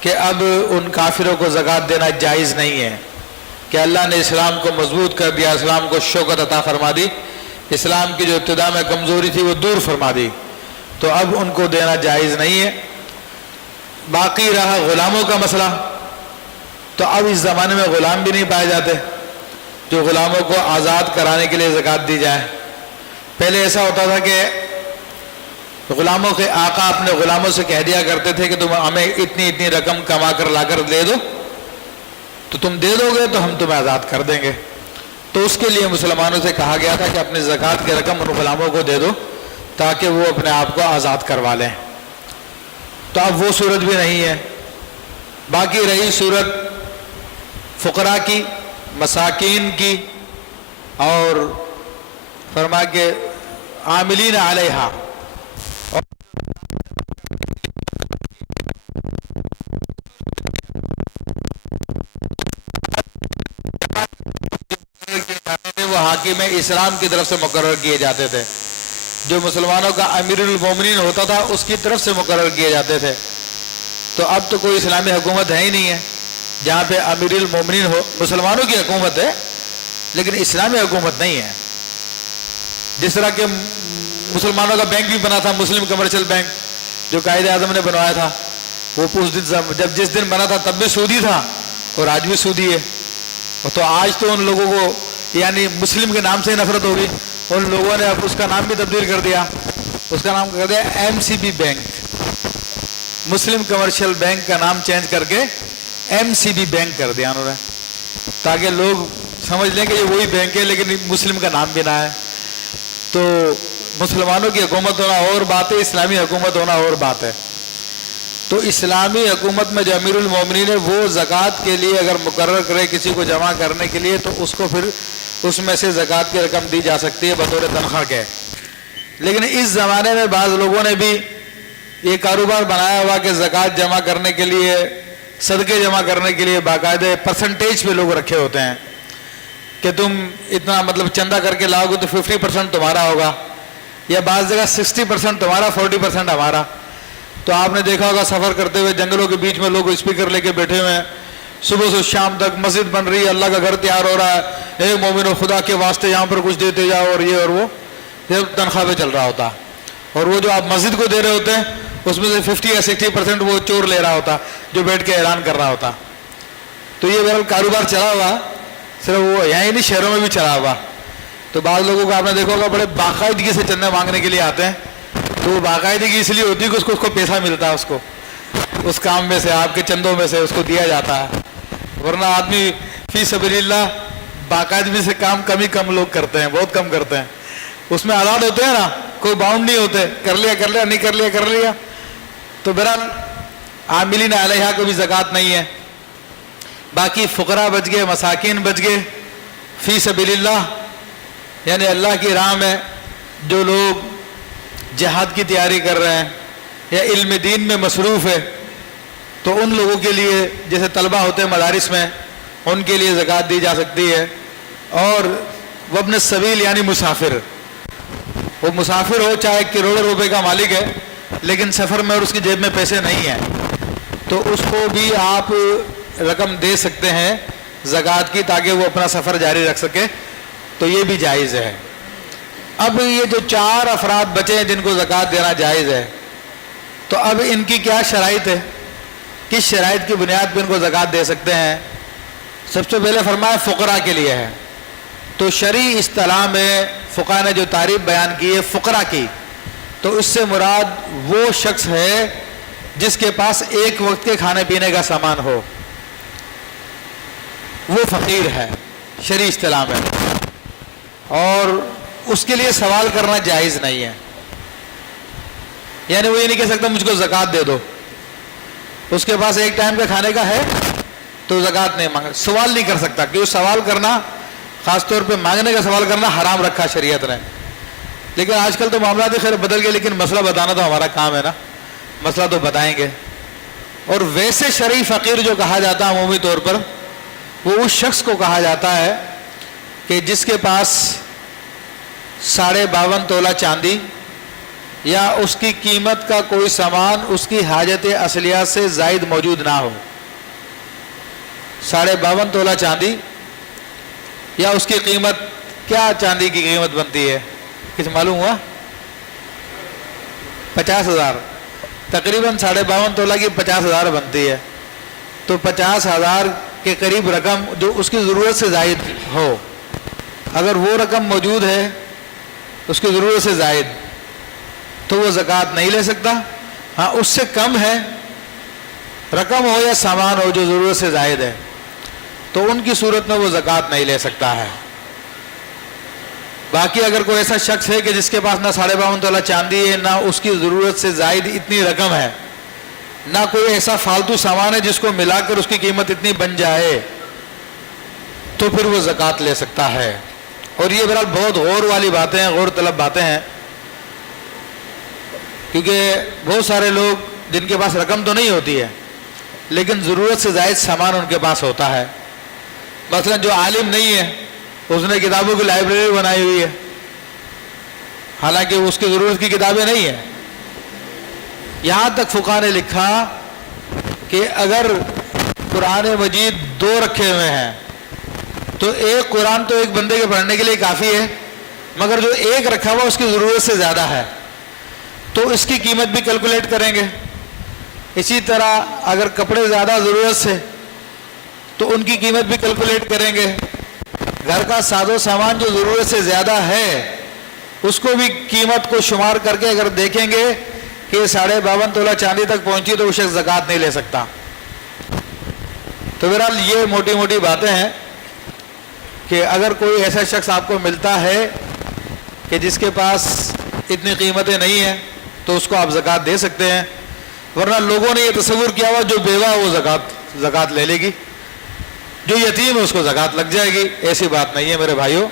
کہ اب ان کافروں کو زکوٰۃ دینا جائز نہیں ہے، کہ اللہ نے اسلام کو مضبوط کر دیا، اسلام کو شوکت عطا فرما دی، اسلام کی جو ابتدا میں کمزوری تھی وہ دور فرما دی، تو اب ان کو دینا جائز نہیں ہے۔ باقی رہا غلاموں کا مسئلہ، تو اب اس زمانے میں غلام بھی نہیں پائے جاتے جو غلاموں کو آزاد کرانے کے لیے زکوٰۃ دی جائے۔ پہلے ایسا ہوتا تھا کہ غلاموں کے آقا اپنے غلاموں سے کہہ دیا کرتے تھے کہ تم ہمیں اتنی اتنی رقم کما کر لا کر دے دو، تو تم دے دو گے تو ہم تمہیں آزاد کر دیں گے۔ تو اس کے لیے مسلمانوں سے کہا گیا تھا کہ اپنی زکوٰۃ کی رقم ان غلاموں کو دے دو تاکہ وہ اپنے آپ کو آزاد کروا لیں۔ تو اب وہ صورت بھی نہیں ہے۔ باقی رہی صورت فقراء کی، مساکین کی، اور فرما کہ عاملین علیہا، وہ حاکم اسلام کی طرف سے مقرر کیے جاتے تھے، جو مسلمانوں کا امیر المومنین ہوتا تھا اس کی طرف سے مقرر کیے جاتے تھے۔ تو اب تو کوئی اسلامی حکومت ہے ہی نہیں ہے جہاں پہ امیر المومنین ہو۔ مسلمانوں کی حکومت ہے لیکن اسلامی حکومت نہیں ہے۔ جس طرح کہ مسلمانوں کا بینک بھی بنا تھا، مسلم کمرشل بینک، جو قائد اعظم نے بنوایا تھا، وہ جس دن بنا تھا تب بھی سودی تھا اور آج بھی سودی ہے۔ تو آج تو ان لوگوں کو یعنی مسلم کے نام سے ہی نفرت ہوگی، ان لوگوں نے اب اس کا نام بھی تبدیل کر دیا، اس کا نام کر دیا MCB بینک، مسلم کمرشل بینک کا نام چینج کر کے MCB بینک کر دیا انہوں نے، تاکہ لوگ سمجھ لیں کہ یہ وہی بینک ہے لیکن مسلم کا نام بھی نہ ہے۔ تو مسلمانوں کی حکومت ہونا اور بات ہے، اسلامی حکومت ہونا اور بات ہے۔ تو اسلامی حکومت میں جو امیر المومنین ہے وہ زکوٰۃ کے لیے اگر مقرر کرے کسی کو جمع کرنے کے لیے تو اس کو پھر اس میں سے زکوٰۃ کی رقم دی جا سکتی ہے بطور تنخواہ کے۔ لیکن اس زمانے میں بعض لوگوں نے بھی یہ کاروبار بنایا ہوا کہ زکوٰۃ جمع کرنے کے لیے، صدقے جمع کرنے کے لیے باقاعدہ پرسنٹیج پہ لوگ رکھے ہوتے ہیں کہ تم اتنا مطلب چندہ کر کے لاؤ گے تو 50% تمہارا ہوگا، یا بعض جگہ 60% تمہارا 40% ہمارا۔ تو آپ نے دیکھا ہوگا سفر کرتے ہوئے جنگلوں کے بیچ میں لوگ اسپیکر لے کے بیٹھے ہوئے ہیں، صبح سے شام تک مسجد بن رہی ہے، اللہ کا گھر تیار ہو رہا ہے، اے مومنو خدا کے واسطے یہاں پر کچھ دیتے جاؤ، اور یہ اور وہ، یہ تنخواہ پہ چل رہا ہوتا۔ اور وہ جو آپ مسجد کو دے رہے ہوتے ہیں اس میں سے 50 یا 60% وہ چور لے رہا ہوتا جو بیٹھ کے اعلان کر رہا ہوتا۔ تو یہ بہرحال کاروبار چلا ہوا، صرف وہ یہیں نہیں شہروں میں بھی چلا ہوا۔ تو بعض لوگوں کو آپ نے دیکھا ہوگا بڑے باقاعدگی سے چندے مانگنے کے لیے آتے ہیں، تو وہ باقاعدگی اس لیے ہوتی ہے کہ اس کو پیسہ ملتا ہے، اس کو اس کام میں سے، آپ کے چندوں میں سے اس کو دیا جاتا ہے۔ ورنہ آدمی فی سبیل اللہ باقاعدگی سے کام کم لوگ کرتے ہیں، بہت کم کرتے ہیں۔ اس میں آزاد ہوتے ہیں نا، کوئی باؤنڈ نہیں ہوتے، کر لیا نہیں کر لیا۔ تو بہرحال عاملین علیہا کو بھی زکوٰۃ نہیں ہے۔ باقی فقراء بچ گئے، مساکین بچ گئے، فی سبیل اللہ یعنی اللہ کی راہ میں جو لوگ جہاد کی تیاری کر رہے ہیں یا علم دین میں مصروف ہے، تو ان لوگوں کے لیے جیسے طلبہ ہوتے ہیں مدارس میں، ان کے لیے زکوٰۃ دی جا سکتی ہے۔ اور وابن السبیل یعنی مسافر، وہ مسافر ہو چاہے کروڑوں روپے کا مالک ہے لیکن سفر میں اور اس کی جیب میں پیسے نہیں ہیں، تو اس کو بھی آپ رقم دے سکتے ہیں زکوٰۃ کی تاکہ وہ اپنا سفر جاری رکھ سکے، تو یہ بھی جائز ہے۔ اب یہ جو 4 افراد بچے ہیں جن کو زکوٰۃ دینا جائز ہے، تو اب ان کی کیا شرائط ہے، کس شرائط کی بنیاد پہ ان کو زکوٰۃ دے سکتے ہیں؟ سب سے پہلے فرمایا فقراء کے لیے ہے۔ تو شرعی اصطلاح میں فقہاء نے جو تعریف بیان کی ہے فقراء کی، تو اس سے مراد وہ شخص ہے جس کے پاس ایک وقت کے کھانے پینے کا سامان ہو، وہ فقیر ہے شرعی اصطلاح میں، اور اس کے لیے سوال کرنا جائز نہیں ہے۔ یعنی وہ یہ نہیں کہہ سکتا مجھ کو زکوٰۃ دے دو، اس کے پاس ایک ٹائم کا کھانے کا ہے تو زکوٰۃ نہیں مانگا، سوال نہیں کر سکتا، کیونکہ سوال کرنا، خاص طور پہ مانگنے کا سوال کرنا حرام رکھا شریعت نے۔ لیکن آج کل تو معاملات خیر بدل گئے، لیکن مسئلہ بتانا تو ہمارا کام ہے نا، مسئلہ تو بتائیں گے۔ اور ویسے شرعی فقیر جو کہا جاتا ہے عمومی طور پر، وہ اس شخص کو کہا جاتا ہے کہ جس کے پاس 52.5 تولہ چاندی یا اس کی قیمت کا کوئی سامان اس کی حاجت اصلیہ سے زائد موجود نہ ہو. 52.5 تولہ چاندی یا اس کی قیمت، کیا چاندی کی قیمت بنتی ہے کچھ معلوم ہوا؟ 50,000. تقریباً 52.5 تولہ کی 50,000 بنتی ہے. تو 50,000 کے قریب رقم جو اس کی ضرورت سے زائد ہو، اگر وہ رقم موجود ہے اس کی ضرورت سے زائد، تو وہ زکوٰۃ نہیں لے سکتا. ہاں اس سے کم ہے، رقم ہو یا سامان ہو جو ضرورت سے زائد ہے، تو ان کی صورت میں وہ زکوٰۃ نہیں لے سکتا ہے. باقی اگر کوئی ایسا شخص ہے کہ جس کے پاس نہ 52.5 تولہ چاندی ہے، نہ اس کی ضرورت سے زائد اتنی رقم ہے، نہ کوئی ایسا فالتو سامان ہے جس کو ملا کر اس کی قیمت اتنی بن جائے، تو پھر وہ زکوٰۃ لے سکتا ہے. اور یہ بہرحال بہت غور والی باتیں ہیں، غور طلب باتیں ہیں، کیونکہ بہت سارے لوگ جن کے پاس رقم تو نہیں ہوتی ہے لیکن ضرورت سے زائد سامان ان کے پاس ہوتا ہے. مثلا جو عالم نہیں ہے اس نے کتابوں کی لائبریری بنائی ہوئی ہے، حالانکہ اس کی ضرورت کی کتابیں نہیں ہیں. یہاں تک فقہاء نے لکھا کہ اگر قرآن مجید 2 رکھے ہوئے ہیں تو ایک قرآن تو ایک بندے کے پڑھنے کے لیے کافی ہے، مگر جو ایک رکھا ہوا اس کی ضرورت سے زیادہ ہے تو اس کی قیمت بھی کیلکولیٹ کریں گے. اسی طرح اگر کپڑے زیادہ ضرورت سے تو ان کی قیمت بھی کیلکولیٹ کریں گے. گھر کا ساز و سامان جو ضرورت سے زیادہ ہے اس کو بھی قیمت کو شمار کر کے اگر دیکھیں گے کہ 52.5 تولہ چاندی تک پہنچی تو وہ شخص زکوٰۃ نہیں لے سکتا. تو بہرحال یہ موٹی موٹی باتیں ہیں کہ اگر کوئی ایسا شخص آپ کو ملتا ہے کہ جس کے پاس اتنی قیمتیں نہیں ہیں تو اس کو آپ زکوٰۃ دے سکتے ہیں. ورنہ لوگوں نے یہ تصور کیا ہوا جو بیوہ وہ زکوٰۃ لے لے گی، جو یتیم ہے اس کو زکوٰۃ لگ جائے گی. ایسی بات نہیں ہے میرے بھائیوں.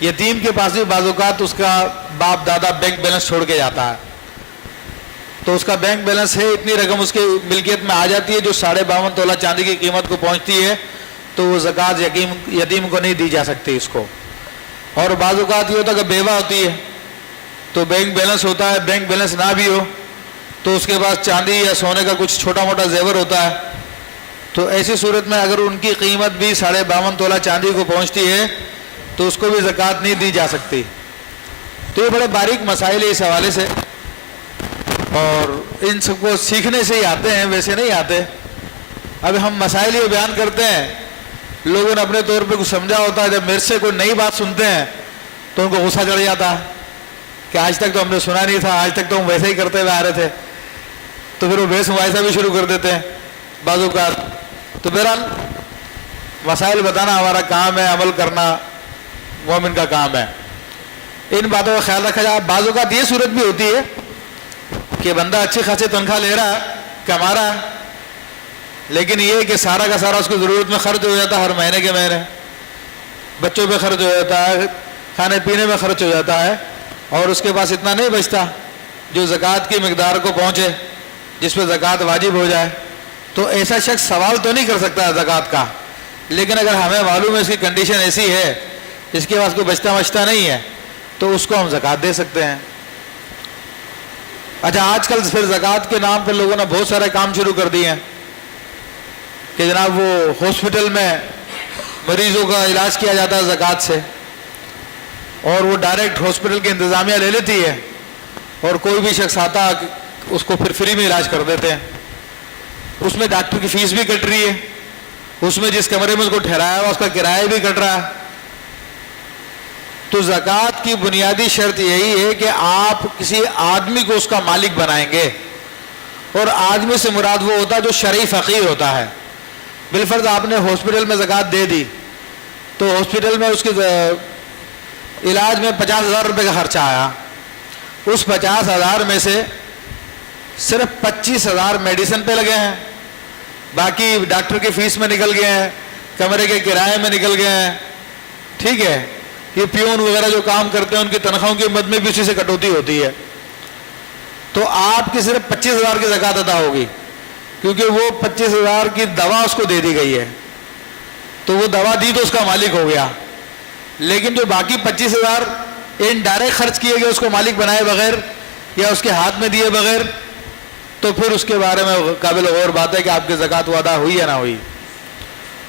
یتیم کے پاس بھی بعض اوقات اس کا باپ دادا بینک بیلنس چھوڑ کے جاتا ہے، تو اس کا بینک بیلنس ہے، اتنی رقم اس کی ملکیت میں آ جاتی ہے جو 52.5 تولہ چاندی کی قیمت کو پہنچتی ہے، تو وہ زکوٰۃ یتیم کو نہیں دی جا سکتی اس کو. اور بعض اوقات یہ ہوتا ہے کہ بیوہ ہوتی ہے تو بینک بیلنس ہوتا ہے، بینک بیلنس نہ بھی ہو تو اس کے پاس چاندی یا سونے کا کچھ چھوٹا موٹا زیور ہوتا ہے، تو ایسی صورت میں اگر ان کی قیمت بھی 52.5 تولہ چاندی کو پہنچتی ہے تو اس کو بھی زکوٰۃ نہیں دی جا سکتی. تو یہ بڑے باریک مسائل ہیں اس حوالے سے، اور ان سب کو سیکھنے سے ہی آتے ہیں، ویسے نہیں آتے. اب ہم مسائل یہ بیان کرتے ہیں، لوگوں نے اپنے طور پہ کچھ سمجھا ہوتا ہے، جب میرے سے کوئی نئی بات سنتے ہیں تو ان کو غصہ چڑھ جاتا ہے کہ آج تک تو ہم نے سنا نہیں تھا، آج تک تو ہم ویسے ہی کرتے ہوئے آ رہے تھے. تو پھر وہ بحث مباحثہ بھی شروع کر دیتے ہیں بعض اوقات. تو بہرحال مسائل بتانا ہمارا کام ہے، عمل کرنا مومن کا کام ہے. ان باتوں کا خیال رکھا جائے. بعض اوقات یہ صورت بھی ہوتی ہے کہ بندہ اچھی خاصی تنخواہ لے رہا ہے، کما رہا ہے، لیکن یہ کہ سارا کا سارا اس کی ضرورت میں خرچ ہو جاتا ہے، ہر مہینے کے مہینے بچوں پہ خرچ ہو جاتا ہے، کھانے پینے میں خرچ ہو جاتا ہے، اور اس کے پاس اتنا نہیں بچتا جو زکوٰۃ کی مقدار کو پہنچے، جس پہ زکوٰۃ واجب ہو جائے. تو ایسا شخص سوال تو نہیں کر سکتا ہے زکوٰۃ کا، لیکن اگر ہمیں معلوم ہے اس کی کنڈیشن ایسی ہے جس کے پاس کوئی بچتا نہیں ہے تو اس کو ہم زکوٰۃ دے سکتے ہیں. اچھا، آج کل پھر زکوٰۃ کے نام پہ لوگوں نے بہت سارے کام شروع کر دیے ہیں کہ جناب وہ ہاسپٹل میں مریضوں کا علاج کیا جاتا ہے زکوٰۃ سے، اور وہ ڈائریکٹ ہاسپٹل کی انتظامیہ لے لیتی ہے، اور کوئی بھی شخص آتا اس کو پھر فری میں علاج کر دیتے ہیں. اس میں ڈاکٹر کی فیس بھی کٹ رہی ہے، اس میں جس کمرے میں اس کو ٹھہرایا ہوا اس کا کرایہ بھی کٹ رہا ہے. تو زکوٰۃ کی بنیادی شرط یہی ہے کہ آپ کسی آدمی کو اس کا مالک بنائیں گے، اور آدمی سے مراد وہ ہوتا ہے جو شرعی فقیر ہوتا ہے. بالفرض آپ نے ہاسپٹل میں زکوٰۃ دے دی تو ہاسپٹل میں اس کے علاج میں 50,000 روپے کا خرچہ آیا، اس 50,000 میں سے صرف 25,000 میڈیسن پہ لگے ہیں، باقی ڈاکٹر کی فیس میں نکل گئے ہیں، کمرے کے کرائے میں نکل گئے ہیں. ٹھیک ہے، یہ پیون وغیرہ جو کام کرتے ہیں ان کی تنخواہوں کی مد میں بھی اسی سے کٹوتی ہوتی ہے. تو آپ کی صرف 25,000 کی زکوٰۃ ادا ہوگی، کیونکہ وہ 25,000 کی دوا اس کو دے دی گئی ہے، تو وہ دوا دی تو اس کا مالک ہو گیا. لیکن جو باقی 25,000 انڈائریکٹ خرچ کیے گئے اس کو مالک بنائے بغیر یا اس کے ہاتھ میں دیے بغیر، تو پھر اس کے بارے میں قابل غور بات ہے کہ آپ کی زکوٰۃ وہ ادا ہوئی یا نہ ہوئی۔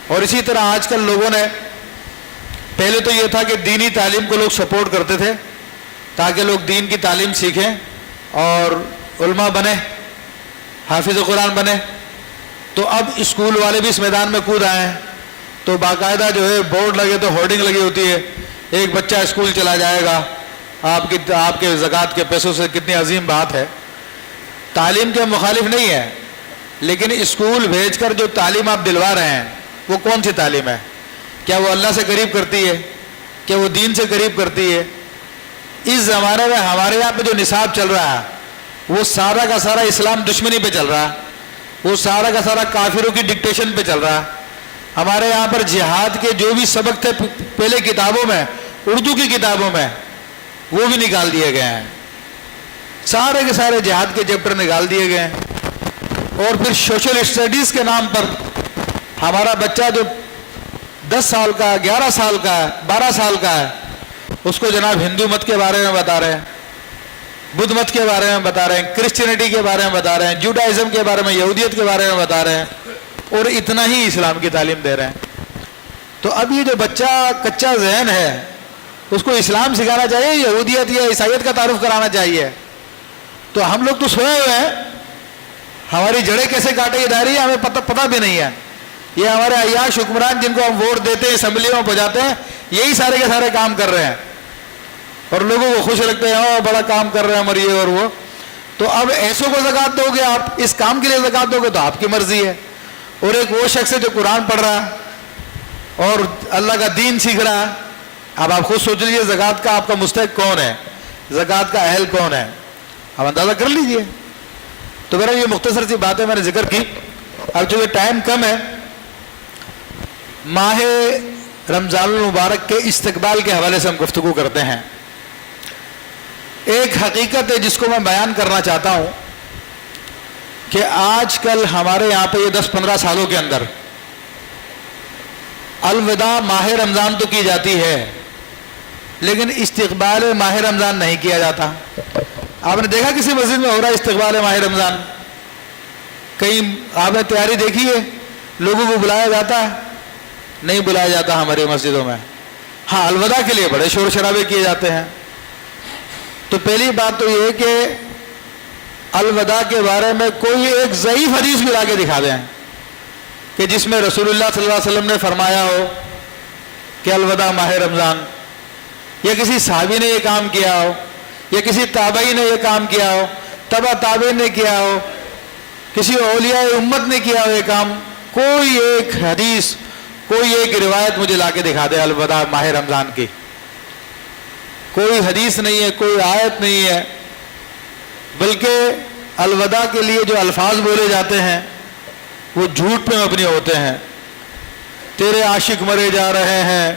اور اسی طرح آج کل لوگوں نے، پہلے تو یہ تھا کہ دینی تعلیم کو لوگ سپورٹ کرتے تھے تاکہ لوگ دین کی تعلیم سیکھیں اور علماء بنے، حافظ قرآن بنے، تو اب اسکول والے بھی اس میدان میں کود آئے ہیں، تو باقاعدہ جو ہے بورڈ لگے تو ہورڈنگ لگی ہوتی ہے، ایک بچہ اسکول چلا جائے گا، آپ کے زکوٰۃ کے پیسوں سے، کتنی عظیم بات ہے۔ تعلیم کے مخالف نہیں ہے، لیکن اسکول بھیج کر جو تعلیم آپ دلوا رہے ہیں وہ کون سی تعلیم ہے؟ کیا وہ اللہ سے قریب کرتی ہے؟ کیا وہ دین سے قریب کرتی ہے؟ اس زمانے میں ہمارے یہاں پہ جو نصاب چل رہا ہے وہ سارا کا سارا اسلام دشمنی پہ چل رہا ہے، وہ سارا کا سارا کافروں کی ڈکٹیشن پہ چل رہا ہے۔ ہمارے یہاں پر جہاد کے جو بھی سبق تھے پہلے کتابوں میں، اردو کی کتابوں میں، وہ بھی نکال دیے گئے ہیں، سارے کے سارے جہاد کے چیپٹر نکال دیے گئے ہیں۔ اور پھر سوشل اسٹڈیز کے نام پر ہمارا بچہ جو 10 سال کا، 11 سال کا ہے، 12 سال کا ہے، اس کو جناب ہندو مت کے بارے میں بتا رہے ہیں، بدھ مت کے بارے میں بتا رہے ہیں، کرسچینٹی کے بارے میں بتا رہے ہیں، جوڈائزم کے بارے میں، یہودیت کے بارے میں بتا رہے ہیں، اور اتنا ہی اسلام کی تعلیم دے رہے ہیں۔ تو اب یہ جو بچہ کچا ذہن ہے اس کو اسلام سکھانا چاہیے، یہودیت یا عیسائیت کا تعارف کرانا چاہیے؟ تو ہم لوگ تو سوئے ہوئے ہیں، ہماری جڑیں کیسے کاٹے جا رہی ہے ہمیں پتہ بھی نہیں ہے۔ یہ ہمارے عیاش حکمران جن کو ہم ووٹ دیتے ہیں، اسمبلیوں میں پہنچاتے ہیں، یہی سارے کے سارے کام کر رہے ہیں، اور لوگوں کو خوش رکھتے ہیں، او بڑا کام کر رہے ہیں ہمارے یہ اور وہ۔ تو اب ایسوں کو زکوٰۃ دو گے آپ، اس کام کے لیے زکوٰۃ دو گے تو آپ کی مرضی ہے۔ اور ایک وہ شخص ہے جو قرآن پڑھ رہا ہے اور اللہ کا دین سیکھ رہا ہے، اب آپ خود سوچ لیجیے زکوٰۃ کا آپ کا مستحق کون ہے، زکوٰۃ کا اہل کون ہے، آپ اندازہ کر لیجیے۔ تو میرا یہ مختصر سی بات ہے، میں نے ذکر کی۔ اب چونکہ ٹائم کم ہے، ماہ رمضان المبارک کے استقبال کے حوالے سے ہم گفتگو کرتے ہیں۔ ایک حقیقت ہے جس کو میں بیان کرنا چاہتا ہوں کہ آج کل ہمارے یہاں پہ یہ 10-15 سالوں کے اندر الوداع ماہ رمضان تو کی جاتی ہے، لیکن استقبال ماہ رمضان نہیں کیا جاتا۔ آپ نے دیکھا کسی مسجد میں ہو رہا ہے استقبال ماہ رمضان؟ کہیں آپ نے تیاری دیکھی ہے؟ لوگوں کو بلایا جاتا ہے؟ نہیں بلایا جاتا ہماری مسجدوں میں۔ ہاں، الوداع کے لیے بڑے شور شرابے کیے جاتے ہیں۔ تو پہلی بات تو یہ کہ الوداع کے بارے میں کوئی ایک ضعیف حدیث بھی لا کے دکھا دیں کہ جس میں رسول اللہ صلی اللہ علیہ وسلم نے فرمایا ہو کہ الوداع ماہ رمضان، یا کسی صحابی نے یہ کام کیا ہو، یا کسی تابعی نے یہ کام کیا ہو، تبع تابعین نے کیا ہو، کسی اولیاء امت نے کیا ہو یہ کام۔ کوئی ایک حدیث، کوئی ایک روایت مجھے لا کے دکھا دے الوداع ماہ رمضان کی۔ کوئی حدیث نہیں ہے، کوئی آیت نہیں ہے، بلکہ الوداع کے لیے جو الفاظ بولے جاتے ہیں وہ جھوٹ پہ مبنی ہوتے ہیں۔ تیرے عاشق مرے جا رہے ہیں،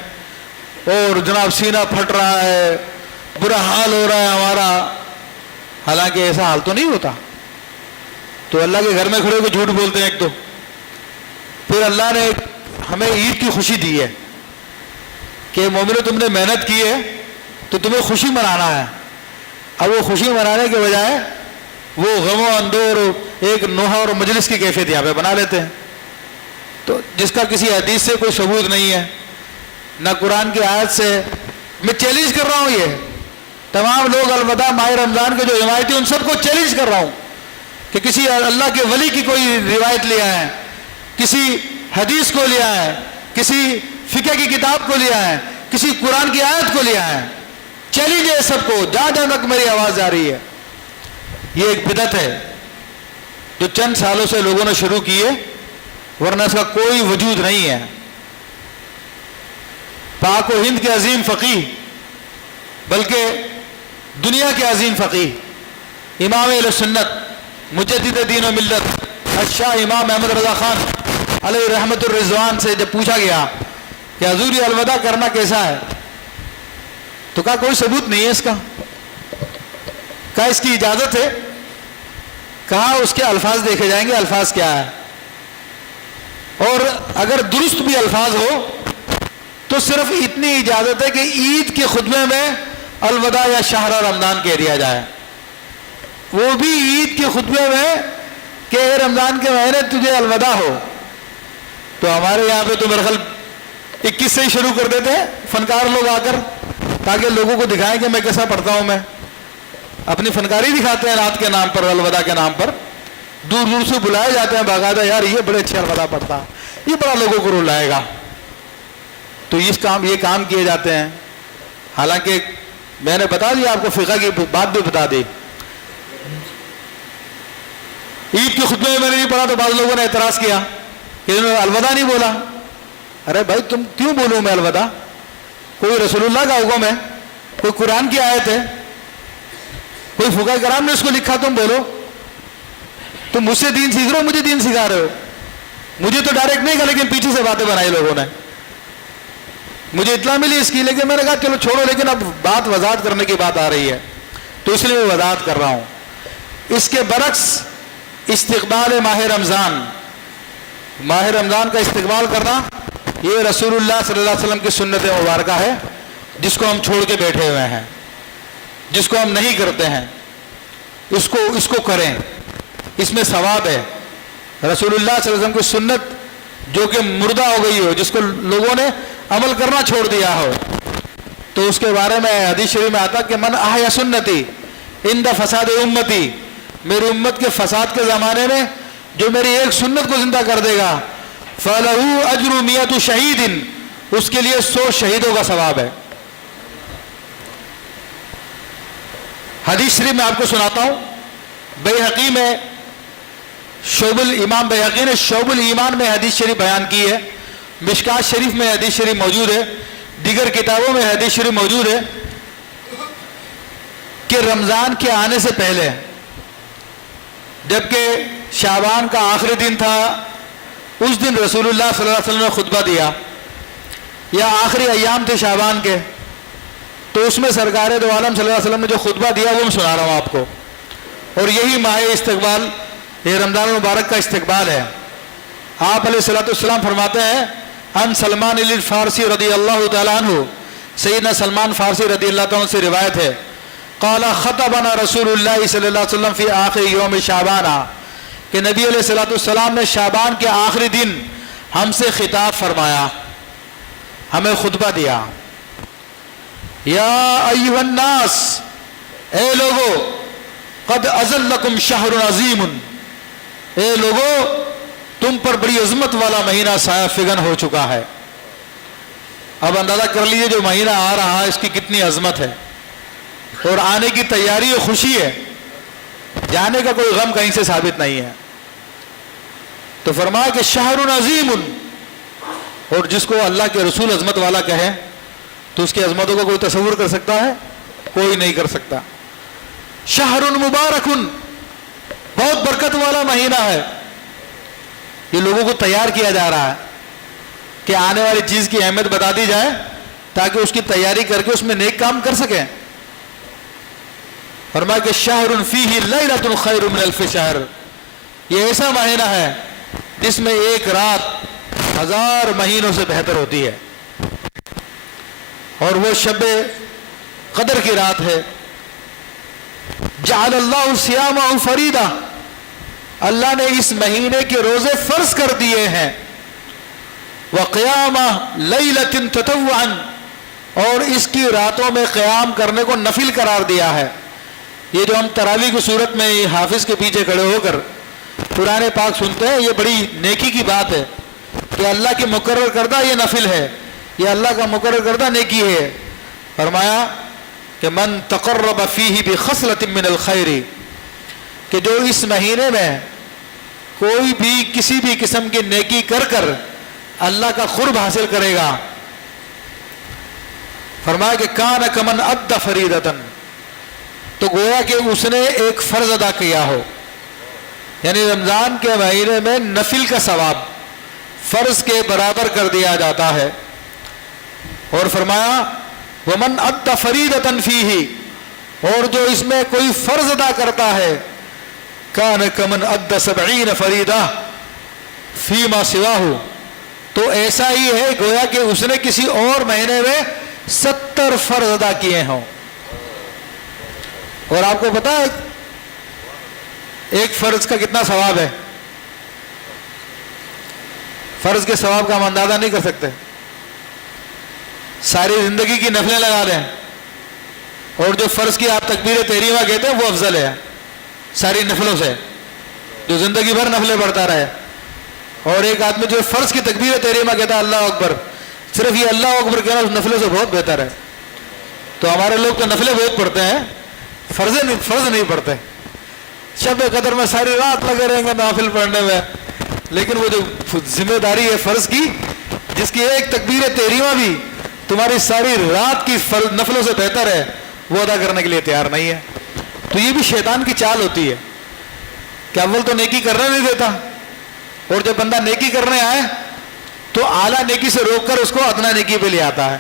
اور جناب سینہ پھٹ رہا ہے، برا حال ہو رہا ہے ہمارا، حالانکہ ایسا حال تو نہیں ہوتا۔ تو اللہ کے گھر میں کھڑے ہو کے جھوٹ بولتے ہیں ایک تو۔ پھر اللہ نے ہمیں عید کی خوشی دی ہے کہ مومنو تم نے محنت کی ہے تو تمہیں خوشی منانا ہے۔ اب وہ خوشی منانے کے بجائے وہ غم و اندور ایک نوحہ اور مجلس کی کیفیت یہاں پہ بنا لیتے ہیں، تو جس کا کسی حدیث سے کوئی ثبوت نہیں ہے، نہ قرآن کی آیت سے۔ میں چیلنج کر رہا ہوں، یہ تمام لوگ الوداع ماہ رمضان کے جو روایتی ان سب کو چیلنج کر رہا ہوں کہ کسی اللہ کے ولی کی کوئی روایت لے آئیں، کسی حدیث کو لے آئیں، کسی فقہ کی کتاب کو لے آئیں، کسی قرآن کی آیت کو لے آئیں۔ چیلنج ہے سب کو، جہاں جہاں تک میری آواز جا رہی ہے۔ یہ ایک بدعت ہے جو چند سالوں سے لوگوں نے شروع کی ہے، ورنہ اس کا کوئی وجود نہیں ہے۔ پاک و ہند کے عظیم فقیہ، بلکہ دنیا کے عظیم فقیہ، امام اہل سنت، مجدد دین و ملت، الشاہ امام احمد رضا خان علیہ رحمت الرضوان سے جب پوچھا گیا کہ حضور یہ الوداع کرنا کیسا ہے، تو کہا کوئی ثبوت نہیں ہے اس کا۔ کہا اس کی اجازت ہے؟ کہا اس کے الفاظ دیکھے جائیں گے، الفاظ کیا ہے، اور اگر درست بھی الفاظ ہو تو صرف اتنی اجازت ہے کہ عید کے خطبے میں الوداع یا شہر رمضان کہہ دیا جائے، وہ بھی عید کے خطبے میں کہ اے رمضان کے مہینے تجھے الوداع ہو. تو ہمارے یہاں پہ تو میرے خیال 21 سے ہی شروع کر دیتے ہیں فنکار لوگ آ کر, تاکہ لوگوں کو دکھائیں کہ میں کیسا پڑھتا ہوں. میں اپنی فنکاری دکھاتے ہیں رات کے نام پر, الوداع کے نام پر. دور دور سے بلائے جاتے ہیں باقاعدہ, یار یہ بڑے اچھے الوداع پڑھتا, یہ بڑا لوگوں کو رلائے گا. تو یہ کام کیے جاتے ہیں. حالانکہ میں نے بتا دیا آپ کو, فقہ کی بات بھی بتا دی. عید کے خطبے میں نے نہیں پڑھا تو بعض لوگوں نے اعتراض کیا کہ انہوں نے الوداع نہیں بولا. ارے بھائی تم کیوں بولوں میں الوداع؟ کوئی رسول اللہ کا حکم ہے, کوئی قرآن کی آیت ہے, کوئی فقہ کرام نے اس کو لکھا, تم بولو. تم مجھ سے دین سیکھ رہے ہو, مجھے دین سکھا رہے ہو. مجھے تو ڈائریکٹ نہیں کہا, لیکن پیچھے سے باتیں بنائی لوگوں نے. مجھے اطلاع ملی اس کی, لیکن میں نے کہا چلو چھوڑو, لیکن اب بات وضاحت کرنے کی بات آ رہی ہے تو اس لیے میں وضاحت کر رہا ہوں. اس کے برعکس استقبال ماہ رمضان, ماہ رمضان کا استقبال کرنا, یہ رسول اللہ صلی اللہ علیہ وسلم کی سنت مبارکہ ہے, جس کو ہم چھوڑ کے بیٹھے ہوئے ہیں, جس کو ہم نہیں کرتے ہیں. اس کو کریں, اس میں ثواب ہے. رسول اللہ صلی اللہ علیہ وسلم کی سنت جو کہ مردہ ہو گئی ہو, جس کو لوگوں نے عمل کرنا چھوڑ دیا ہو, تو اس کے بارے میں حدیث شریف میں آتا کہ من احیا سنتی عند فساد امتی, میری امت کے فساد کے زمانے میں جو میری ایک سنت کو زندہ کر دے گا, فَلَهُ أَجْرُ مِئَةُ شَهِيدٍ, اس کے لیے 100 شہیدوں کا ثواب ہے. حدیث شریف میں آپ کو سناتا ہوں. بیہقی میں امام بیہقی نے شعب الایمان میں حدیث شریف بیان کی ہے. مشکات شریف میں حدیث شریف موجود ہے, دیگر کتابوں میں حدیث شریف موجود ہے کہ رمضان کے آنے سے پہلے, جبکہ شعبان کا آخری دن تھا, اس دن رسول اللہ صلی اللہ علیہ وسلم نے خطبہ دیا, یا آخری ایام تھے شعبان کے, تو اس میں سرکار دو عالم صلی اللہ علیہ وسلم نے جو خطبہ دیا وہ میں سنا رہا ہوں آپ کو. اور یہی ماہ استقبال, یہ رمضان المبارک کا استقبال ہے. آپ علیہ الصلوۃ والسلام فرماتے ہیں, ان سلمان الفارسی رضی اللہ تعالیٰ عنہ, سیدنا سلمان فارسی رضی اللہ تعالیٰ عنہ سے روایت ہے, قال خطبنا رسول اللہ صلی اللہ علیہ وسلم فی آخر یوم شعبان, کہ نبی علیہ الصلوۃ والسلام نے شعبان کے آخری دن ہم سے خطاب فرمایا, ہمیں خطبہ دیا. یا ایھا الناس, اے لوگو, قد اذلکم شہر عظیم, اے لوگو تم پر بڑی عظمت والا مہینہ سایہ فگن ہو چکا ہے. اب اندازہ کر لیجئے جو مہینہ آ رہا ہے اس کی کتنی عظمت ہے, اور آنے کی تیاری اور خوشی ہے, جانے کا کوئی غم کہیں سے ثابت نہیں ہے. تو فرمایا کہ شہر عظیم, اور جس کو اللہ کے رسول عظمت والا کہے تو اس کی عظمتوں کو کوئی تصور کر سکتا ہے؟ کوئی نہیں کر سکتا. شہر مبارک, بہت برکت والا مہینہ ہے. یہ لوگوں کو تیار کیا جا رہا ہے کہ آنے والی چیز کی اہمیت بتا دی جائے تاکہ اس کی تیاری کر کے اس میں نیک کام کر سکیں. فرمایا کہ شہر فیہ لیلۃ خیر من الف شہر, یہ ایسا مہینہ ہے جس میں ایک رات 1000 مہینوں سے بہتر ہوتی ہے, اور وہ شب قدر کی رات ہے. جعل اللہ صیامہ فریضہ, اللہ نے اس مہینے کے روزے فرض کر دیے ہیں. وقیامہ لیلۃ تطوعا, اور اس کی راتوں میں قیام کرنے کو نفل قرار دیا ہے. یہ جو ہم تراویح کی صورت میں حافظ کے پیچھے کھڑے ہو کر قرآن پاک سنتے ہیں, یہ بڑی نیکی کی بات ہے کہ اللہ کی مقرر کردہ یہ نفل ہے, یہ اللہ کا مقرر کردہ نیکی ہے. فرمایا کہ من تقرب فیہ بخصلۃ من الخیر, کہ جو اس مہینے میں کوئی بھی کسی بھی قسم کی نیکی کر کر اللہ کا قرب حاصل کرے گا, فرمایا کہ کان کمن ادى فریضۃ, تو گویا کہ اس نے ایک فرض ادا کیا ہو. یعنی رمضان کے مہینے میں نفل کا ثواب فرض کے برابر کر دیا جاتا ہے. اور فرمایا ومن ادى فریضۃ فیہ, اور جو اس میں کوئی فرض ادا کرتا ہے, کان کمن ادى 70 فریضہ فیما سواہ, تو ایسا ہی ہے گویا کہ اس نے کسی اور مہینے میں 70 فرض ادا کیے ہوں. اور آپ کو پتا ہے ایک فرض کا کتنا ثواب ہے؟ فرض کے ثواب کا ہم اندازہ نہیں کر سکتے. ساری زندگی کی نفلیں لگا دیں اور جو فرض کی آپ تکبیر تحریمہ کہتے ہیں وہ افضل ہے ساری نفلوں سے، جو زندگی بھر نفلیں پڑھتا رہے. اور ایک آدمی جو فرض کی تکبیر تحریمہ کہتا ہے اللہ اکبر، صرف یہ اللہ اکبر کہنا اس نفلوں سے بہت بہتر ہے. تو ہمارے لوگ تو نفلیں بہت پڑھتے ہیں، فرض نہیں پڑھتے. شب قدر میں ساری رات لگے رہیں گے نافل پڑھنے میں، لیکن وہ جو ذمہ داری ہے فرض کی، جس کی ایک تکبیر تحریمہ بھی تمہاری ساری رات کی نفلوں سے بہتر ہے، وہ ادا کرنے کے لیے تیار نہیں ہے. تو یہ بھی شیطان کی چال ہوتی ہے کہ اول تو نیکی کرنے نہیں دیتا، اور جب بندہ نیکی کرنے آئے تو اعلیٰ نیکی سے روک کر اس کو ادنا نیکی پہ لے آتا ہے.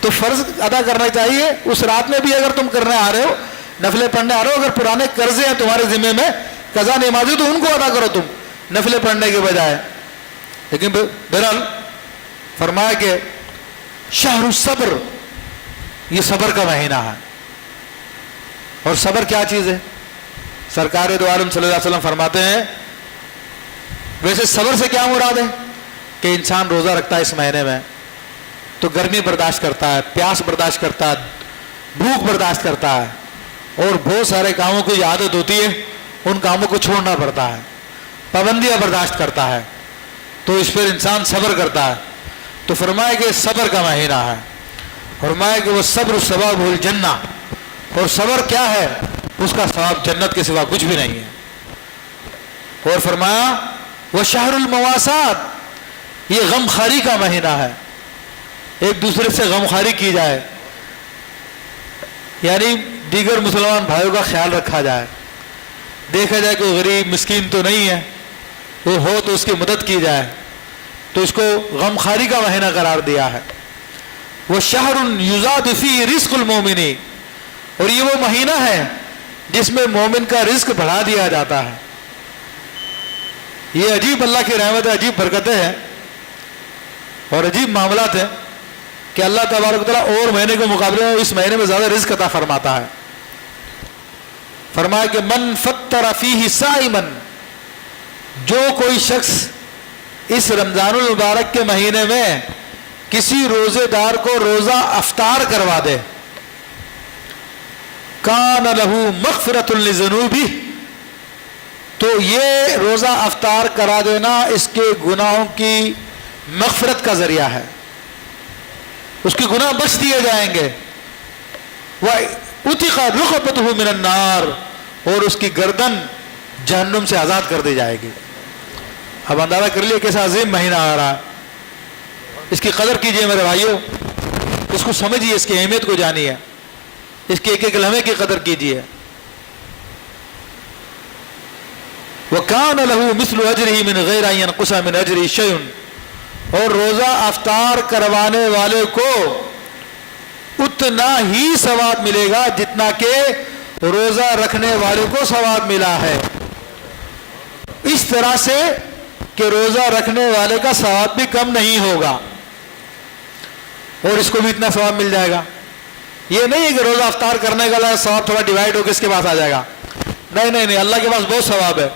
تو فرض ادا کرنا چاہیے اس رات میں بھی. اگر تم کرنے آ رہے ہو، نفلیں پڑھنے آ رہے ہو، اگر پرانے قرضے ہیں تمہارے ذمے میں قضا نمازی، تو ان کو ادا کرو تم نفلیں پڑھنے کے بجائے. لیکن بہرحال فرمایا کہ شہر الصبر، یہ صبر کا مہینہ ہے. اور صبر کیا چیز ہے؟ سرکار دو عالم صلی اللہ علیہ وسلم فرماتے ہیں ویسے صبر سے کیا مراد ہے کہ انسان روزہ رکھتا ہے اس مہینے میں تو گرمی برداشت کرتا ہے، پیاس برداشت کرتا ہے، بھوک برداشت کرتا ہے، اور بہت سارے کاموں کی عادت ہوتی ہے ان کاموں کو چھوڑنا پڑتا ہے، پابندیاں برداشت کرتا ہے، تو اس پر انسان صبر کرتا ہے. تو فرمایا کہ صبر کا مہینہ ہے. فرمایا کہ وہ صبر ثواب الجنہ، اور صبر کیا ہے؟ اس کا ثواب جنت کے سوا کچھ بھی نہیں ہے. اور فرمایا وہ شہر المواسات، یہ غم خاری کا مہینہ ہے. ایک دوسرے سے غم خاری کی جائے، یعنی دیگر مسلمان بھائیوں کا خیال رکھا جائے، دیکھا جائے کہ وہ غریب مسکین تو نہیں ہے، وہ ہو تو اس کی مدد کی جائے. تو اس کو غم خاری کا مہینہ قرار دیا ہے. وہ شہر یزاد فیہ رزق المومن، اور یہ وہ مہینہ ہے جس میں مومن کا رزق بڑھا دیا جاتا ہے. یہ عجیب اللہ کی رحمت ہے، عجیب برکتیں ہیں اور عجیب معاملات ہیں کہ اللہ تبارک و تعالیٰ اور مہینے کے مقابلے میں اس مہینے میں زیادہ رزق عطا فرماتا ہے. فرمایا کہ من فطر فیہ صائما، جو کوئی شخص اس رمضان المبارک کے مہینے میں کسی روزے دار کو روزہ افطار کروا دے، کان لہ مغفرۃ لذنوبہ، تو یہ روزہ افطار کرا دینا اس کے گناہوں کی مغفرت کا ذریعہ ہے، اس کے گناہ بخش دیے جائیں گے. وَأُتِقَ رُقَبَتُهُ مِنَ النَّارِ، اور اس کی گردن جہنم سے آزاد کر دی جائے گی. اب اندازہ کر لیے کیسا عظیم مہینہ آ رہا ہے. اس کی قدر کیجئے میرے بھائیوں، اس کو سمجھیے، اس کی اہمیت کو جانیے، اس کے ایک ایک لمحے کی قدر کیجئے. وَكَانَ لَهُ مِثْلُ أَجْرِهِ مِنْ غَيْرِ أَنْ يَنْقُصَ مِنْ أَجْرِهِ شَيْءٌ، اور روزہ افطار کروانے والے کو اتنا ہی ثواب ملے گا جتنا کہ روزہ رکھنے والے کو ثواب ملا ہے. اس طرح سے کہ روزہ رکھنے والے کا ثواب بھی کم نہیں ہوگا اور اس کو بھی اتنا ثواب مل جائے گا. یہ نہیں ہے کہ روزہ افطار کرنے کا ثواب تھوڑا ڈیوائڈ ہو کے اس کے پاس آ جائے گا. نہیں، اللہ کے پاس بہت ثواب ہے،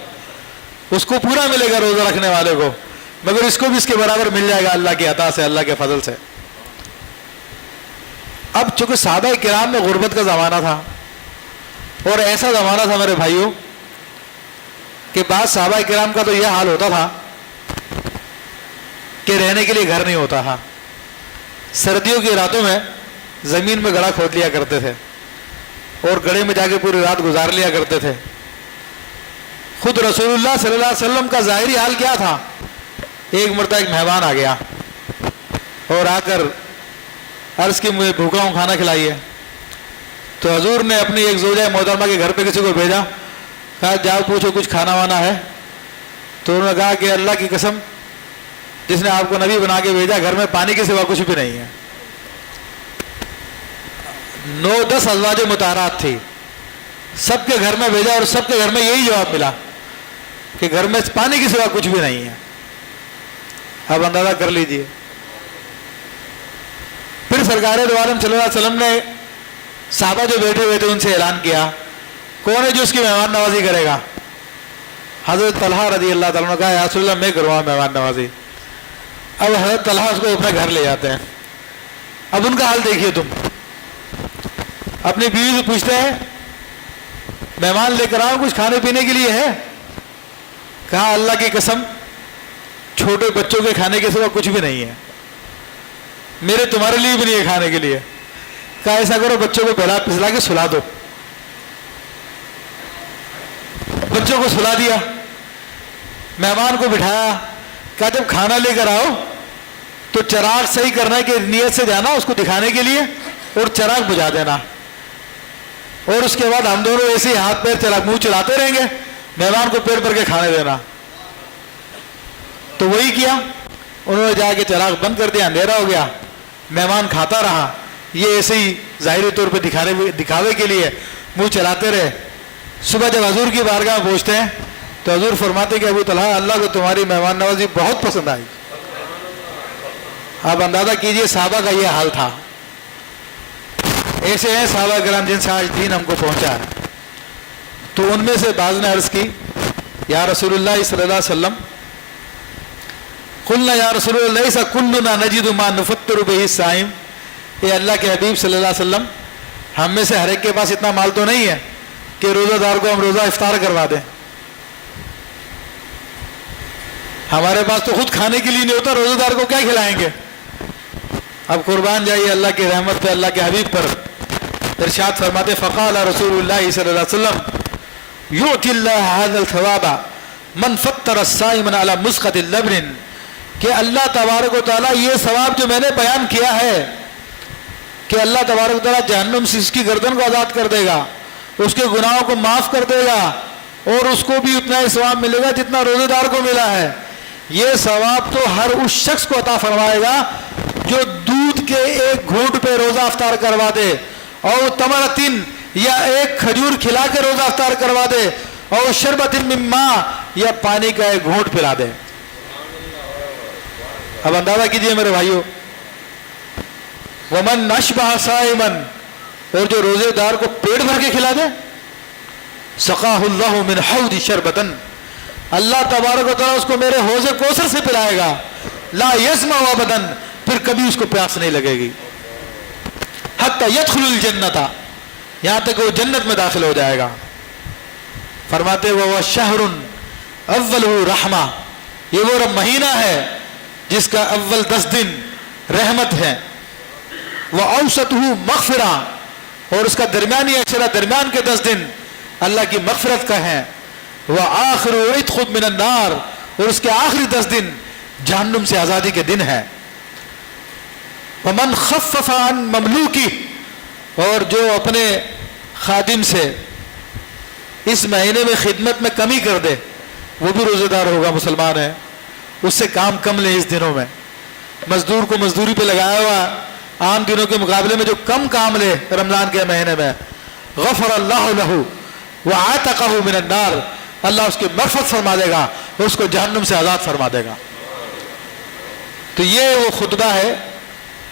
اس کو پورا ملے گا روزہ رکھنے والے کو، مگر اس کو بھی اس کے برابر مل جائے گا اللہ کی عطا سے، اللہ کے فضل سے. اب چونکہ صحابہ کرام میں غربت کا زمانہ تھا، اور ایسا زمانہ تھا میرے بھائیوں کہ بعض صحابہ کرام کا تو یہ حال ہوتا تھا کہ رہنے کے لیے گھر نہیں ہوتا تھا. سردیوں کی راتوں میں زمین میں گڑھا کھود لیا کرتے تھے اور گڑھے میں جا کے پوری رات گزار لیا کرتے تھے. خود رسول اللہ صلی اللہ علیہ وسلم کا ظاہری حال کیا تھا؟ ایک مرتبہ ایک مہمان آ گیا اور آ کر عرض کی مجھے بھوکا ہوں، کھانا کھلائیے. تو حضور نے اپنی ایک زوجہ محترمہ کے گھر پہ کسی کو بھیجا، کہا جاؤ پوچھو کچھ کھانا وانا ہے. تو انہوں نے کہا کہ اللہ کی قسم جس نے آپ کو نبی بنا کے بھیجا، گھر میں پانی کے سوا کچھ بھی نہیں ہے. 9-10 ازواج مطہرات تھی، سب کے گھر میں بھیجا اور سب کے گھر میں یہی جواب ملا کہ گھر میں پانی کے سوا کچھ بھی نہیں ہے. اب اندازہ کر لیجئے. پھر سرکار دو عالم صلی اللہ علیہ وسلم نے صحابہ جو بیٹھے ہوئے تھے ان سے اعلان کیا، کون ہے جو اس کی مہمان نوازی کرے گا؟ حضرت طلحہ رضی اللہ تعالیٰ نے کہا یا رسول اللہ میں کروں مہمان نوازی۔ اب حضرت طلحہ اس کو اپنے گھر لے جاتے ہیں۔ اب ان کا حال دیکھیے، تم اپنی بیوی سے پوچھتے ہیں مہمان لے کر آؤ، کچھ کھانے پینے کے لیے ہے؟ کہا اللہ کی قسم چھوٹے بچوں کے کھانے کے سوا کچھ بھی نہیں ہے، میرے تمہارے لیے بھی نہیں ہے کھانے کے لیے۔ کہا ایسا کرو بچوں کو پہلا پھسلا کے سلا دو۔ بچوں کو سلا دیا، مہمان کو بٹھایا، کہا جب کھانا لے کر آؤ تو چراغ صحیح کرنا کہ نیت سے جانا اس کو دکھانے کے لیے، اور چراغ بجھا دینا، اور اس کے بعد ہم دونوں ایسے ہاتھ پیر چلا منہ چلاتے رہیں گے، مہمان کو پیٹ بھر کے کھانے دینا۔ تو وہی کیا، انہوں نے جا کے چراغ بند کر دیا، اندھیرا ہو گیا، مہمان کھاتا رہا، یہ ایسے ہی ظاہری طور پہ دکھاوے کے لیے منہ چلاتے رہے۔ صبح جب حضور کی بارگاہ میں پہنچتے ہیں تو حضور فرماتے کہ ابو طلحہ اللہ کو تمہاری مہمان نوازی بہت پسند آئی۔ آپ اندازہ کیجئے صحابہ کا یہ حال تھا۔ ایسے ہیں صحابہ کرام جن سے آج دین ہم کو پہنچا ہے۔ تو ان میں سے بعض نے عرض کی یا رسول اللہ صلی اللہ علیہ وسلم قلنا یا رسول اللہ لیس کلنا نجد ما نفطر به الصائم، اے اللہ کے حبیب صلی اللہ علیہ وسلم ہم میں سے ہر ایک کے پاس اتنا مال تو نہیں ہے کہ روزہ دار کو ہم روزہ افطار کروا دیں، ہمارے پاس تو خود کھانے کے لیے نہیں ہوتا، روزہ دار کو کیا کھلائیں گے؟ اب قربان جائیے اللہ کی رحمت پہ، اللہ کے حبیب پر۔ ارشاد فرماتے فقال رسول اللہ صلی اللہ علیہ وسلم یؤتی اللہ هذا الثواب من فطر الصائم علی مسقط اللبن، کہ اللہ تبارک و تعالیٰ یہ ثواب جو میں نے بیان کیا ہے کہ اللہ تبارک و تعالیٰ جہنم سے اس کی گردن کو آزاد کر دے گا، اس کے گناہوں کو معاف کر دے گا، اور اس کو بھی اتنا ہی ثواب ملے گا جتنا روزے دار کو ملا ہے۔ یہ ثواب تو ہر اس شخص کو عطا فرمائے گا جو دودھ کے ایک گھونٹ پہ روزہ افطار کروا دے، اور تمرتن یا ایک کھجور کھلا کے روزہ افطار کروا دے، اور شربت من ماء یا پانی کا ایک گھونٹ پلا دے۔ اب اندازہ کیجئے میرے بھائیوں، ومن اشبع صائما، اور جو روزے دار کو پیٹ بھر کے کھلا دے، سقاہ اللہ من حوض شربتن، اللہ تبارک و تعالیٰ اس کو میرے حوض کوثر سے پلائے گا، لا یظمأ ابدا، پھر کبھی اس کو پیاس نہیں لگے گی، حتی یدخل الجنت، یہاں تک وہ جنت میں داخل ہو جائے گا۔ فرماتے وہ شہر اولہ رحمہ، یہ وہ مہینہ ہے جس کا اول 10 دن رحمت ہے، وہ اوسطہ مغفرہ، اور اس کا درمیانی اشرہ درمیان کے 10 دن اللہ کی مغفرت کا ہے، وہ آخر عتق من النار، اور اس کے آخری 10 دن جہنم سے آزادی کے دن ہے۔ ومن خفف عن مملوکی، اور جو اپنے خادم سے اس مہینے میں خدمت میں کمی کر دے وہ بھی روزے دار ہوگا، مسلمان ہے، اس سے کام کم لے اس دنوں میں، مزدور کو مزدوری پہ لگایا ہوا عام دنوں کے مقابلے میں جو کم کام لے رمضان کے مہینے میں، غفر اللہ لہ وعتقہ من النار، اللہ اس کی مغفرت فرما دے گا اور اس کو جہنم سے آزاد فرما دے گا۔ تو یہ وہ خطبہ ہے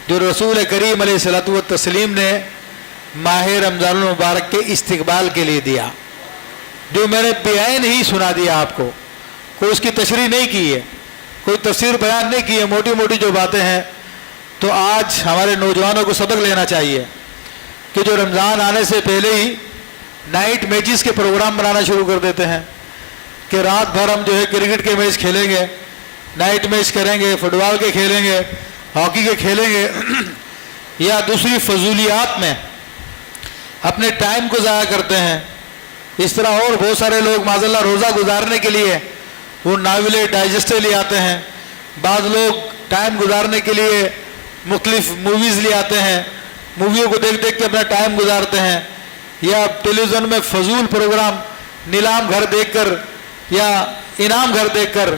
جو رسول کریم علیہ الصلوۃ والتسلیم نے ماہ رمضان المبارک کے استقبال کے لیے دیا، جو میں نے بعین ہی سنا دیا آپ کو، کوئی اس کی تشریح نہیں کی ہے، کوئی تفسیر بیان نہیں کی ہے، موٹی موٹی جو باتیں ہیں۔ تو آج ہمارے نوجوانوں کو سبق لینا چاہیے کہ جو رمضان آنے سے پہلے ہی نائٹ میچز کے پروگرام بنانا شروع کر دیتے ہیں کہ رات بھر ہم جو ہے کرکٹ کے میچ کھیلیں گے، نائٹ میچ کریں گے، فٹ بال کے کھیلیں گے، ہاکی کے کھیلیں گے، یا دوسری فضولیات میں اپنے ٹائم کو ضائع کرتے ہیں۔ اس طرح اور بہت سارے لوگ معاذاللہ روزہ گزارنے کے لیے وہ ناولیں ڈائجسٹیں لے آتے ہیں، بعض لوگ ٹائم گزارنے کے لیے مختلف موویز لے آتے ہیں، موویوں کو دیکھ دیکھ کے اپنا ٹائم گزارتے ہیں، یا ٹیلی ویژن میں فضول پروگرام نیلام گھر دیکھ کر یا انعام گھر دیکھ کر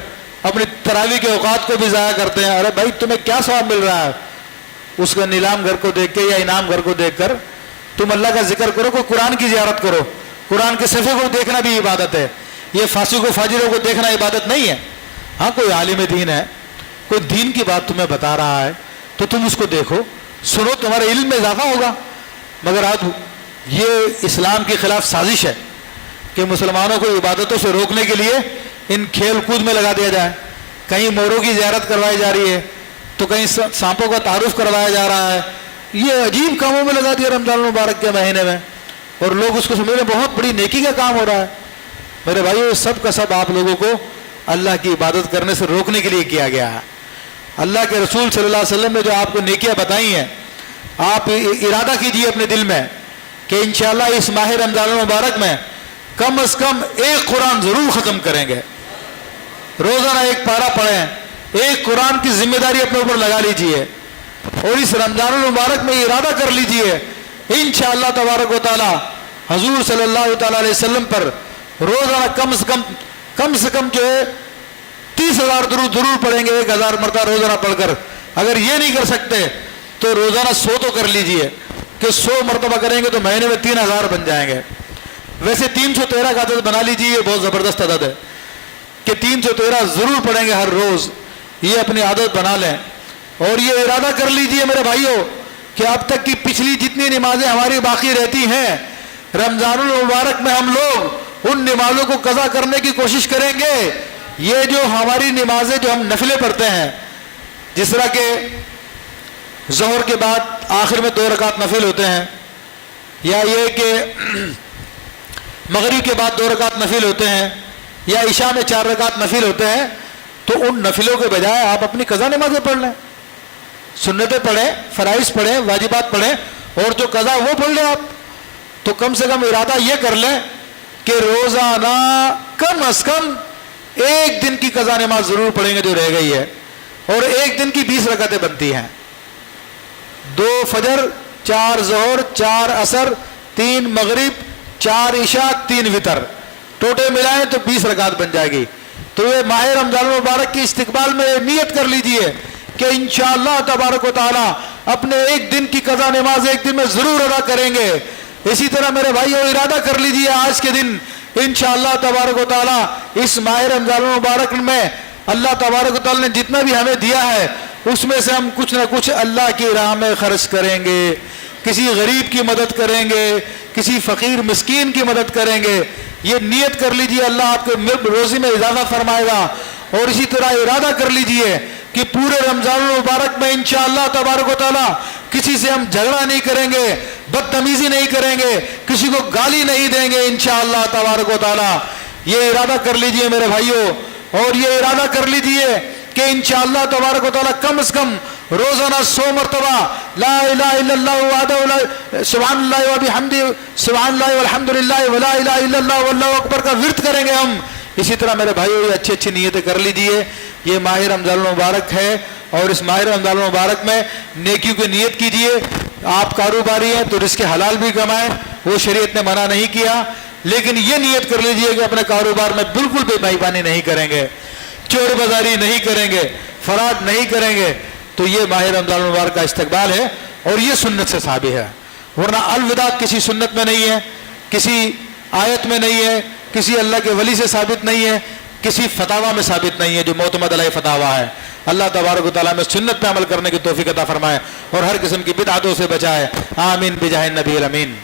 اپنی تراویح کے اوقات کو بھی ضائع کرتے ہیں۔ ارے بھائی تمہیں کیا ثواب مل رہا ہے اس کا نیلام گھر کو دیکھ کے یا انعام گھر کو دیکھ کر؟ تم اللہ کا ذکر کرو، کوئی قرآن کی زیارت کرو، قرآن کے صفحے کو دیکھنا بھی عبادت ہے، یہ فاسق و فاجروں کو دیکھنا عبادت نہیں ہے۔ ہاں کوئی عالم دین ہے، کوئی دین کی بات تمہیں بتا رہا ہے تو تم اس کو دیکھو، سنو، تمہارے علم میں اضافہ ہوگا۔ مگر آج یہ اسلام کے خلاف سازش ہے، کہ مسلمانوں کو عبادتوں سے روکنے کے لیے ان کھیل کود میں لگا دیا جائے. کہیں موروں کی زیارت کروائی جا رہی ہے تو کہیں سانپوں کا تعارف کروایا جا رہا ہے. یہ عجیب کاموں میں لگا دیا رمضان المبارک کے مہینے میں, اور لوگ اس کو سمجھ رہے بہت بڑی نیکی کا کام ہو رہا ہے. میرے بھائیو, سب کا سب آپ لوگوں کو اللہ کی عبادت کرنے سے روکنے کے لیے کیا گیا ہے. اللہ کے رسول صلی اللہ علیہ وسلم نے جو آپ کو نیکیاں بتائی ہیں, آپ ارادہ کیجئے اپنے دل میں کہ انشاءاللہ اس ماہ رمضان المبارک میں کم از کم ایک قرآن ضرور ختم کریں گے. روزانہ ایک پارہ پڑھیں, ایک قرآن کی ذمہ داری اپنے اوپر لگا لیجئے, اور اس رمضان المبارک میں ارادہ کر لیجئے انشاءاللہ تبارک و تعالی حضور صلی اللہ تعالی علیہ وسلم پر روزانہ کم سے کم جو ہے 30,000 درود ضرور پڑھیں گے, 1,000 مرتبہ روزانہ پڑھ کر. اگر یہ نہیں کر سکتے تو روزانہ 100 تو کر لیجئے کہ 100 مرتبہ کریں گے تو مہینے میں 3,000 بن جائیں گے. ویسے 313 کا عدد بنا لیجئے, یہ بہت زبردست عدد ہے کہ 313 ضرور پڑھیں گے ہر روز. یہ اپنی عادت بنا لیں, اور یہ ارادہ کر لیجئے میرے بھائیوں کہ اب تک کی پچھلی جتنی نمازیں ہماری باقی رہتی ہیں, رمضان المبارک میں ہم لوگ ان نمازوں کو قضا کرنے کی کوشش کریں گے. یہ جو ہماری نمازیں جو ہم نفلیں پڑھتے ہیں, جس طرح کہ ظہر کے بعد آخر میں 2 رکعت نفل ہوتے ہیں, یا یہ کہ مغرب کے بعد 2 رکعت نفل ہوتے ہیں, یا عشاء میں 4 رکعت نفل ہوتے ہیں, تو ان نفلوں کے بجائے آپ اپنی قضا نمازیں پڑھ لیں. سنتیں پڑھیں, فرائض پڑھیں, واجبات پڑھیں, اور جو قضا وہ پڑھ لیں آپ. تو کم سے کم ارادہ یہ کر لیں کہ روزانہ کم از کم ایک دن کی قضا نماز ضرور پڑھیں گے جو رہ گئی ہے, اور ایک دن کی 20 رکعتیں بنتی ہیں. 2 فجر, 4 ظہر, 4 عصر, 3 مغرب, 4 عشاء, 3 وتر, ٹوٹے ملائیں تو 20 رکعت بن جائے گی. تو یہ ماہ رمضان المبارک کی استقبال میں نیت کر لیجئے کہ انشاءاللہ تبارک و تعالی اپنے ایک دن کی قضا نماز ایک دن میں ضرور ادا کریں گے. اسی طرح میرے بھائیو ارادہ کر لیجئے آج کے دن انشاءاللہ تبارک و تعالی اس ماہ رمضان المبارک میں اللہ تبارک و تعالی نے جتنا بھی ہمیں دیا ہے اس میں سے ہم کچھ نہ کچھ اللہ کی راہ میں خرچ کریں گے, کسی غریب کی مدد کریں گے, کسی فقیر مسکین کی مدد کریں گے. یہ نیت کر لیجئے, اللہ آپ کے روزی میں اضافہ فرمائے گا. اور اسی طرح ارادہ کر لیجئے کہ پورے رمضان المبارک میں انشاءاللہ تبارک و تعالی کسی سے ہم جھگڑا نہیں کریں گے, بدتمیزی نہیں کریں گے, کسی کو گالی نہیں دیں گے انشاءاللہ تبارک و تعالی. یہ ارادہ کر لیجئے میرے بھائیوں, اور یہ ارادہ کر لیجئے کہ انشاءاللہ تبارک و تعالی کم از کم روزانہ 100 مرتبہ لا الہ الا اللہ وحدہ سبحان اللہ وبحمدہ سبحان اللہ والحمدللہ ولا الہ الا اللہ واللہ اکبر کا ورد کریں گے ہم. اسی طرح میرے بھائیو یہ اچھی اچھی نیتیں کر لیجئے. یہ ماہ رمضان المبارک ہے, اور اس ماہ رمضان المبارک میں نیکیوں کی نیت کیجئے. آپ کاروباری ہیں تو رزق حلال بھی کمائیں, وہ شریعت نے منع نہیں کیا, لیکن یہ نیت کر لیجئے کہ اپنے کاروبار میں بالکل بے ایمانی نہیں کریں گے, چور بازاری نہیں کریں گے, فراڈ نہیں کریں گے. تو یہ ماہ رمضان المبارک کا استقبال ہے, اور یہ سنت سے ثابت ہے. ورنہ الوداع کسی سنت میں نہیں ہے, کسی آیت میں نہیں ہے, کسی اللہ کے ولی سے ثابت نہیں ہے, کسی فتاوہ میں ثابت نہیں ہے جو معتمد علیہ فتاوہ ہے. اللہ تبارک و تعالیٰ میں سنت پہ عمل کرنے کی توفیق عطا فرمائے, اور ہر قسم کی بدعتوں سے بچائے. آمین بجاہ النبی الامین.